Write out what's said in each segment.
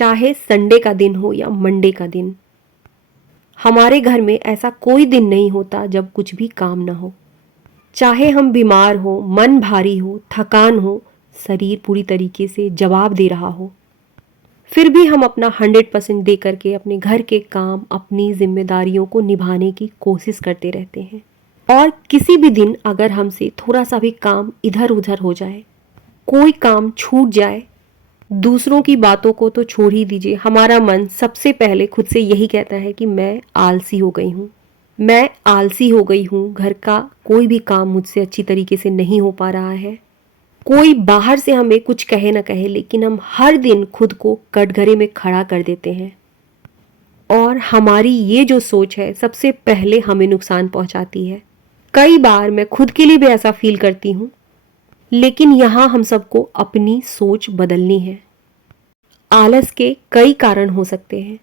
चाहे संडे का दिन हो या मंडे का दिन, हमारे घर में ऐसा कोई दिन नहीं होता जब कुछ भी काम ना हो। चाहे हम बीमार हो, मन भारी हो, थकान हो, शरीर पूरी तरीके से जवाब दे रहा हो, फिर भी हम अपना 100% दे करके अपने घर के काम, अपनी जिम्मेदारियों को निभाने की कोशिश करते रहते हैं। और किसी भी दिन अगर हमसे थोड़ा सा भी काम इधर उधर हो जाए, कोई काम छूट जाए, दूसरों की बातों को तो छोड़ ही दीजिए, हमारा मन सबसे पहले खुद से यही कहता है कि मैं आलसी हो गई हूँ, मैं आलसी हो गई हूँ, घर का कोई भी काम मुझसे अच्छी तरीके से नहीं हो पा रहा है। कोई बाहर से हमें कुछ कहे ना कहे, लेकिन हम हर दिन खुद को कटघरे में खड़ा कर देते हैं। और हमारी ये जो सोच है सबसे पहले हमें नुकसान पहुंचाती है। कई बार मैं खुद के लिए भी ऐसा फील करती हूँ, लेकिन यहाँ हम सबको अपनी सोच बदलनी है। आलस के कई कारण हो सकते हैं।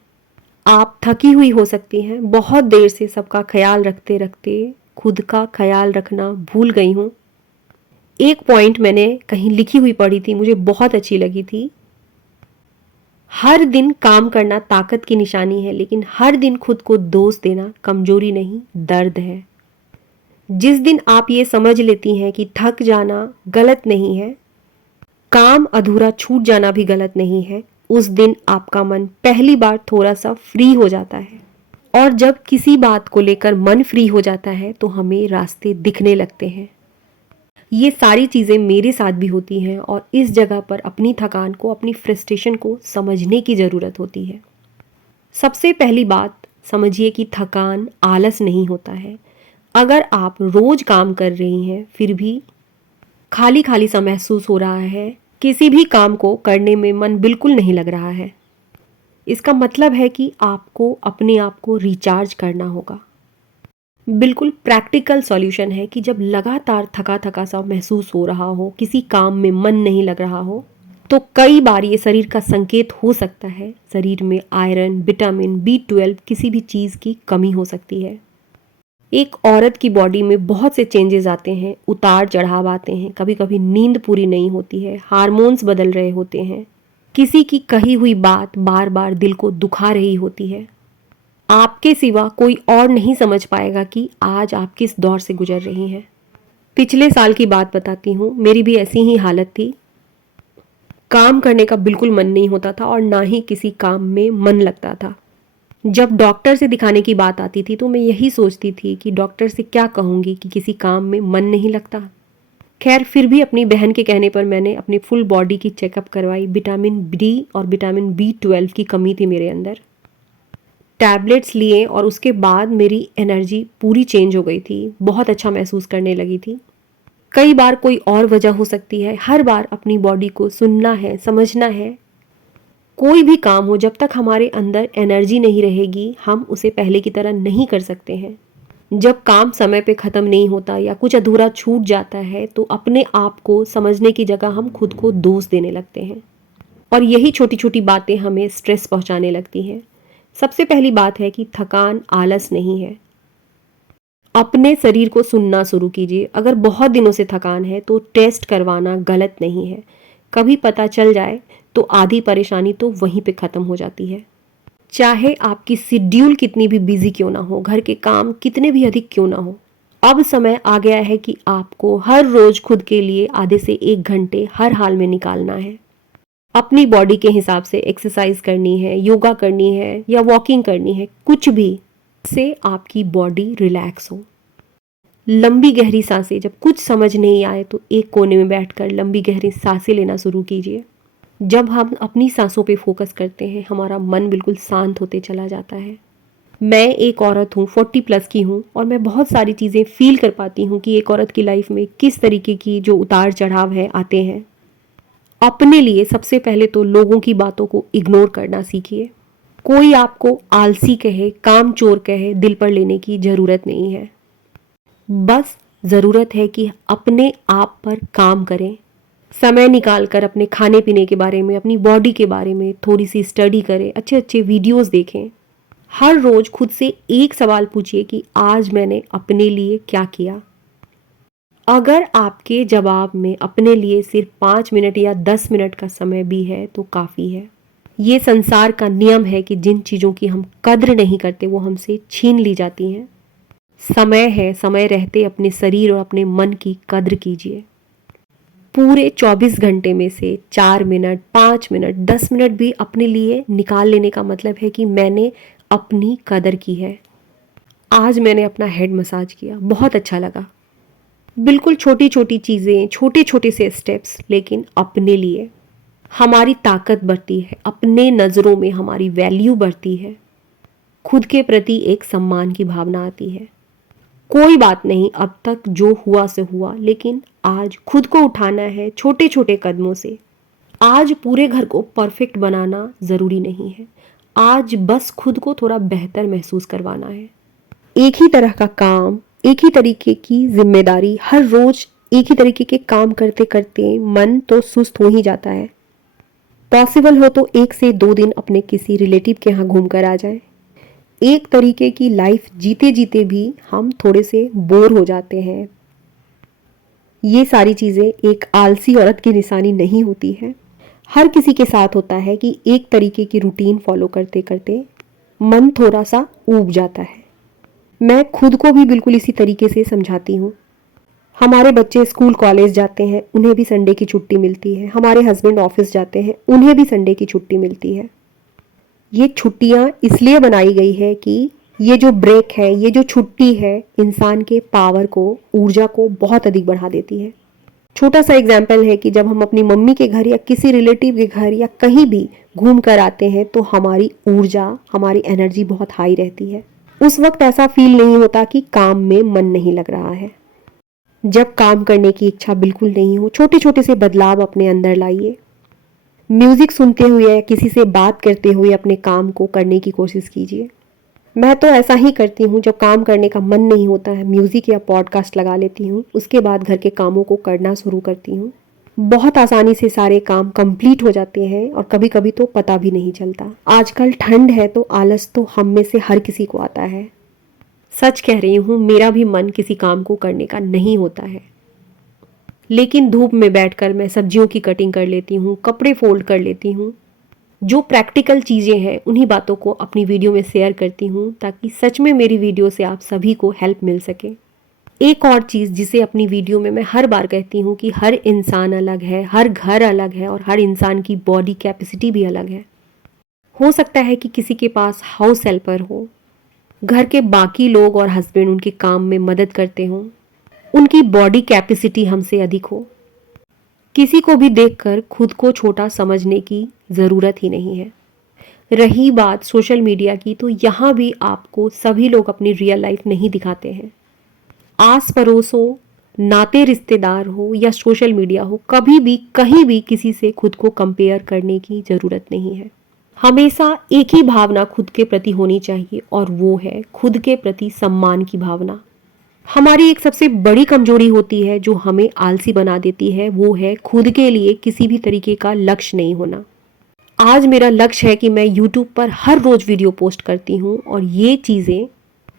आप थकी हुई हो सकती हैं, बहुत देर से सबका ख्याल रखते रखते खुद का ख्याल रखना भूल गई हूँ। एक पॉइंट मैंने कहीं लिखी हुई पढ़ी थी, मुझे बहुत अच्छी लगी थी। हर दिन काम करना ताकत की निशानी है, लेकिन हर दिन खुद को दोष देना कमजोरी नहीं, दर्द है। जिस दिन आप ये समझ लेती हैं कि थक जाना गलत नहीं है, काम अधूरा छूट जाना भी गलत नहीं है, उस दिन आपका मन पहली बार थोड़ा सा फ्री हो जाता है। और जब किसी बात को लेकर मन फ्री हो जाता है तो हमें रास्ते दिखने लगते हैं। ये सारी चीज़ें मेरे साथ भी होती हैं और इस जगह पर अपनी थकान को, अपनी फ्रस्ट्रेशन को समझने की ज़रूरत होती है। सबसे पहली बात समझिए कि थकान आलस नहीं होता है। अगर आप रोज काम कर रही हैं फिर भी खाली खाली सा महसूस हो रहा है, किसी भी काम को करने में मन बिल्कुल नहीं लग रहा है, इसका मतलब है कि आपको अपने आप को रिचार्ज करना होगा। बिल्कुल प्रैक्टिकल सॉल्यूशन है कि जब लगातार थका थका सा महसूस हो रहा हो, किसी काम में मन नहीं लग रहा हो, तो कई बार ये शरीर का संकेत हो सकता है। शरीर में आयरन, विटामिन B12 किसी भी चीज़ की कमी हो सकती है। एक औरत की बॉडी में बहुत से चेंजेस आते हैं, उतार चढ़ाव आते हैं, कभी कभी नींद पूरी नहीं होती है, हार्मोन्स बदल रहे होते हैं, किसी की कही हुई बात बार बार दिल को दुखा रही होती है। आपके सिवा कोई और नहीं समझ पाएगा कि आज आप किस दौर से गुजर रही हैं। पिछले साल की बात बताती हूँ, मेरी भी ऐसी ही हालत थी। काम करने का बिल्कुल मन नहीं होता था और ना ही किसी काम में मन लगता था। जब डॉक्टर से दिखाने की बात आती थी तो मैं यही सोचती थी कि डॉक्टर से क्या कहूँगी कि किसी काम में मन नहीं लगता। खैर, फिर भी अपनी बहन के कहने पर मैंने अपनी फुल बॉडी की चेकअप करवाई। विटामिन D और विटामिन B12 की कमी थी मेरे अंदर। टैबलेट्स लिए और उसके बाद मेरी एनर्जी पूरी चेंज हो गई थी, बहुत अच्छा महसूस करने लगी थी। कई बार कोई और वजह हो सकती है, हर बार अपनी बॉडी को सुनना है, समझना है। कोई भी काम हो, जब तक हमारे अंदर एनर्जी नहीं रहेगी हम उसे पहले की तरह नहीं कर सकते हैं। जब काम समय पे ख़त्म नहीं होता या कुछ अधूरा छूट जाता है तो अपने आप को समझने की जगह हम खुद को दोष देने लगते हैं, और यही छोटी छोटी बातें हमें स्ट्रेस पहुंचाने लगती हैं। सबसे पहली बात है कि थकान आलस नहीं है। अपने शरीर को सुनना शुरू कीजिए। अगर बहुत दिनों से थकान है तो टेस्ट करवाना गलत नहीं है। कभी पता चल जाए तो आधी परेशानी तो वहीं पे ख़त्म हो जाती है। चाहे आपकी शेड्यूल कितनी भी बिजी क्यों ना हो, घर के काम कितने भी अधिक क्यों ना हो, अब समय आ गया है कि आपको हर रोज खुद के लिए आधे से 1 घंटे हर हाल में निकालना है। अपनी बॉडी के हिसाब से एक्सरसाइज करनी है, योगा करनी है या वॉकिंग करनी है, कुछ भी से आपकी बॉडी रिलैक्स हो। लंबी गहरी सांसें, जब कुछ समझ नहीं आए तो एक कोने में बैठकर लंबी गहरी सांसें लेना शुरू कीजिए। जब हम अपनी सांसों पे फोकस करते हैं हमारा मन बिल्कुल शांत होते चला जाता है। मैं एक औरत हूँ, 40+ की हूँ, और मैं बहुत सारी चीज़ें फील कर पाती हूँ कि एक औरत की लाइफ में किस तरीके की जो उतार चढ़ाव है आते हैं। अपने लिए सबसे पहले तो लोगों की बातों को इग्नोर करना सीखिए। कोई आपको आलसी कहे, काम चोर कहे, दिल पर लेने की ज़रूरत नहीं है। बस ज़रूरत है कि अपने आप पर काम करें। समय निकाल कर अपने खाने पीने के बारे में, अपनी बॉडी के बारे में थोड़ी सी स्टडी करें, अच्छे अच्छे वीडियोस देखें। हर रोज़ खुद से एक सवाल पूछिए कि आज मैंने अपने लिए क्या किया। अगर आपके जवाब में अपने लिए सिर्फ 5 मिनट या 10 मिनट का समय भी है तो काफ़ी है। ये संसार का नियम है कि जिन चीज़ों की हम कद्र नहीं करते वो हमसे छीन ली जाती हैं। समय है, समय रहते अपने शरीर और अपने मन की कद्र कीजिए। पूरे 24 घंटे में से 4 मिनट, 5 मिनट, 10 मिनट भी अपने लिए निकाल लेने का मतलब है कि मैंने अपनी कदर की है। आज मैंने अपना हेड मसाज किया, बहुत अच्छा लगा। बिल्कुल छोटी-छोटी चीज़ें, छोटे-छोटे से स्टेप्स, लेकिन अपने लिए। हमारी ताकत बढ़ती है, अपने नज़रों में हमारी वैल्यू बढ़ती है, खुद के प्रति एक सम्मान की भावना आती है। कोई बात नहीं, अब तक जो हुआ सो हुआ, लेकिन आज खुद को उठाना है छोटे छोटे कदमों से। आज पूरे घर को परफेक्ट बनाना ज़रूरी नहीं है, आज बस खुद को थोड़ा बेहतर महसूस करवाना है। एक ही तरह का काम, एक ही तरीके की जिम्मेदारी, हर रोज एक ही तरीके के काम करते करते मन तो सुस्त हो ही जाता है। पॉसिबल हो तो 1 से 2 दिन अपने किसी रिलेटिव के यहाँ घूम कर आ जाए। एक तरीके की लाइफ जीते जीते भी हम थोड़े से बोर हो जाते हैं। ये सारी चीज़ें एक आलसी औरत की निशानी नहीं होती है। हर किसी के साथ होता है कि एक तरीके की रूटीन फॉलो करते करते मन थोड़ा सा ऊब जाता है। मैं खुद को भी बिल्कुल इसी तरीके से समझाती हूँ। हमारे बच्चे स्कूल कॉलेज जाते हैं, उन्हें भी संडे की छुट्टी मिलती है। हमारे हस्बैंड ऑफिस जाते हैं, उन्हें भी संडे की छुट्टी मिलती है। ये छुट्टियाँ इसलिए बनाई गई है कि ये जो ब्रेक है, ये जो छुट्टी है, इंसान के पावर को, ऊर्जा को बहुत अधिक बढ़ा देती है। छोटा सा एग्जाम्पल है कि जब हम अपनी मम्मी के घर या किसी रिलेटिव के घर या कहीं भी घूम कर आते हैं तो हमारी ऊर्जा, हमारी एनर्जी बहुत हाई रहती है। उस वक्त ऐसा फील नहीं होता कि काम में मन नहीं लग रहा है। जब काम करने की इच्छा बिल्कुल नहीं हो, छोटे छोटे से बदलाव अपने अंदर लाइए। म्यूजिक सुनते हुए या किसी से बात करते हुए अपने काम को करने की कोशिश कीजिए। मैं तो ऐसा ही करती हूँ, जब काम करने का मन नहीं होता है म्यूजिक या पॉडकास्ट लगा लेती हूँ, उसके बाद घर के कामों को करना शुरू करती हूँ। बहुत आसानी से सारे काम कंप्लीट हो जाते हैं और कभी कभी तो पता भी नहीं चलता। आजकल ठंड है तो आलस तो हम में से हर किसी को आता है। सच कह रही हूँ, मेरा भी मन किसी काम को करने का नहीं होता है, लेकिन धूप में बैठकर मैं सब्जियों की कटिंग कर लेती हूँ, कपड़े फोल्ड कर लेती हूँ। जो प्रैक्टिकल चीज़ें हैं उन्हीं बातों को अपनी वीडियो में शेयर करती हूँ ताकि सच में मेरी वीडियो से आप सभी को हेल्प मिल सके। एक और चीज़ जिसे अपनी वीडियो में मैं हर बार कहती हूँ कि हर इंसान अलग है, हर घर अलग है और हर इंसान की बॉडी कैपेसिटी भी अलग है। हो सकता है कि किसी के पास हाउस हेल्पर हो, घर के बाकी लोग और हस्बैंड उनके काम में मदद करते हों, उनकी बॉडी कैपेसिटी हमसे अधिक हो। किसी को भी देखकर खुद को छोटा समझने की ज़रूरत ही नहीं है। रही बात सोशल मीडिया की, तो यहाँ भी आपको सभी लोग अपनी रियल लाइफ नहीं दिखाते हैं। आस पड़ोस हो, नाते रिश्तेदार हो या सोशल मीडिया हो, कभी भी कहीं भी किसी से खुद को कंपेयर करने की ज़रूरत नहीं है। हमेशा एक ही भावना खुद के प्रति होनी चाहिए और वो है खुद के प्रति सम्मान की भावना। हमारी एक सबसे बड़ी कमजोरी होती है जो हमें आलसी बना देती है, वो है खुद के लिए किसी भी तरीके का लक्ष्य नहीं होना। आज मेरा लक्ष्य है कि मैं YouTube पर हर रोज वीडियो पोस्ट करती हूँ और ये चीज़ें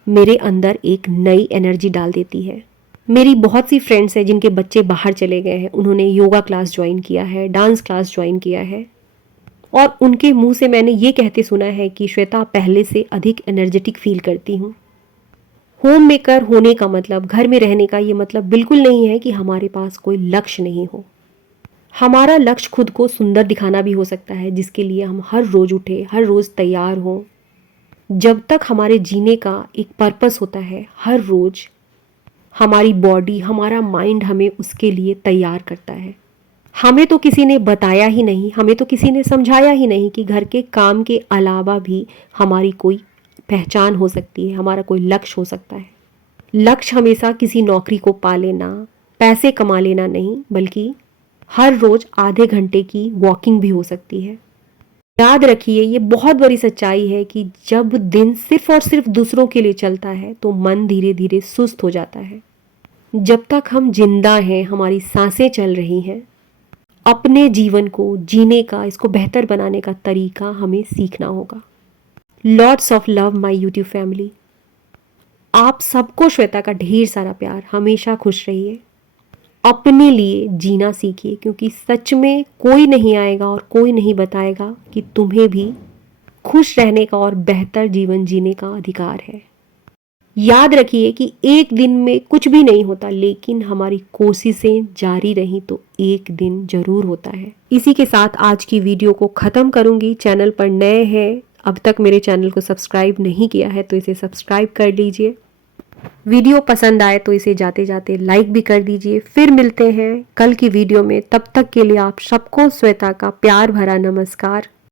मेरे अंदर एक नई एनर्जी डाल देती है। मेरी बहुत सी फ्रेंड्स हैं जिनके बच्चे बाहर चले गए हैं, उन्होंने योगा क्लास ज्वाइन किया है, डांस क्लास ज्वाइन किया है और उनके मुंह से मैंने ये कहते सुना है कि श्वेता, पहले से अधिक एनर्जेटिक फील करती हूँ। होम मेकर होने का मतलब, घर में रहने का ये मतलब बिल्कुल नहीं है कि हमारे पास कोई लक्ष्य नहीं हो। हमारा लक्ष्य खुद को सुंदर दिखाना भी हो सकता है, जिसके लिए हम हर रोज उठे, हर रोज तैयार हो। जब तक हमारे जीने का एक पर्पस होता है, हर रोज हमारी बॉडी, हमारा माइंड हमें उसके लिए तैयार करता है। हमें तो किसी ने बताया ही नहीं, हमें तो किसी ने समझाया ही नहीं कि घर के काम के अलावा भी हमारी कोई पहचान हो सकती है, हमारा कोई लक्ष्य हो सकता है। लक्ष्य हमेशा किसी नौकरी को पा लेना, पैसे कमा लेना नहीं, बल्कि हर रोज आधे घंटे की वॉकिंग भी हो सकती है। याद रखिए, ये बहुत बड़ी सच्चाई है कि जब दिन सिर्फ और सिर्फ दूसरों के लिए चलता है तो मन धीरे धीरे सुस्त हो जाता है। जब तक हम जिंदा हैं, हमारी सांसें चल रही हैं, अपने जीवन को जीने का, इसको बेहतर बनाने का तरीका हमें सीखना होगा। Lots of love my YouTube family. आप सबको श्वेता का ढेर सारा प्यार। हमेशा खुश रहिए। अपने लिए जीना सीखिए, क्योंकि सच में कोई नहीं आएगा और कोई नहीं बताएगा कि तुम्हें भी खुश रहने का और बेहतर जीवन जीने का अधिकार है। याद रखिए कि एक दिन में कुछ भी नहीं होता, लेकिन हमारी कोशिशें जारी रहीं तो एक दिन जरूर होता है। इसी के साथ आज की वीडियो को ख़त्म करूंगी। चैनल पर नए हैं, अब तक मेरे चैनल को सब्सक्राइब नहीं किया है तो इसे सब्सक्राइब कर लीजिए। वीडियो पसंद आए तो इसे जाते जाते लाइक भी कर दीजिए। फिर मिलते हैं कल की वीडियो में, तब तक के लिए आप सबको श्वेता का प्यार भरा नमस्कार।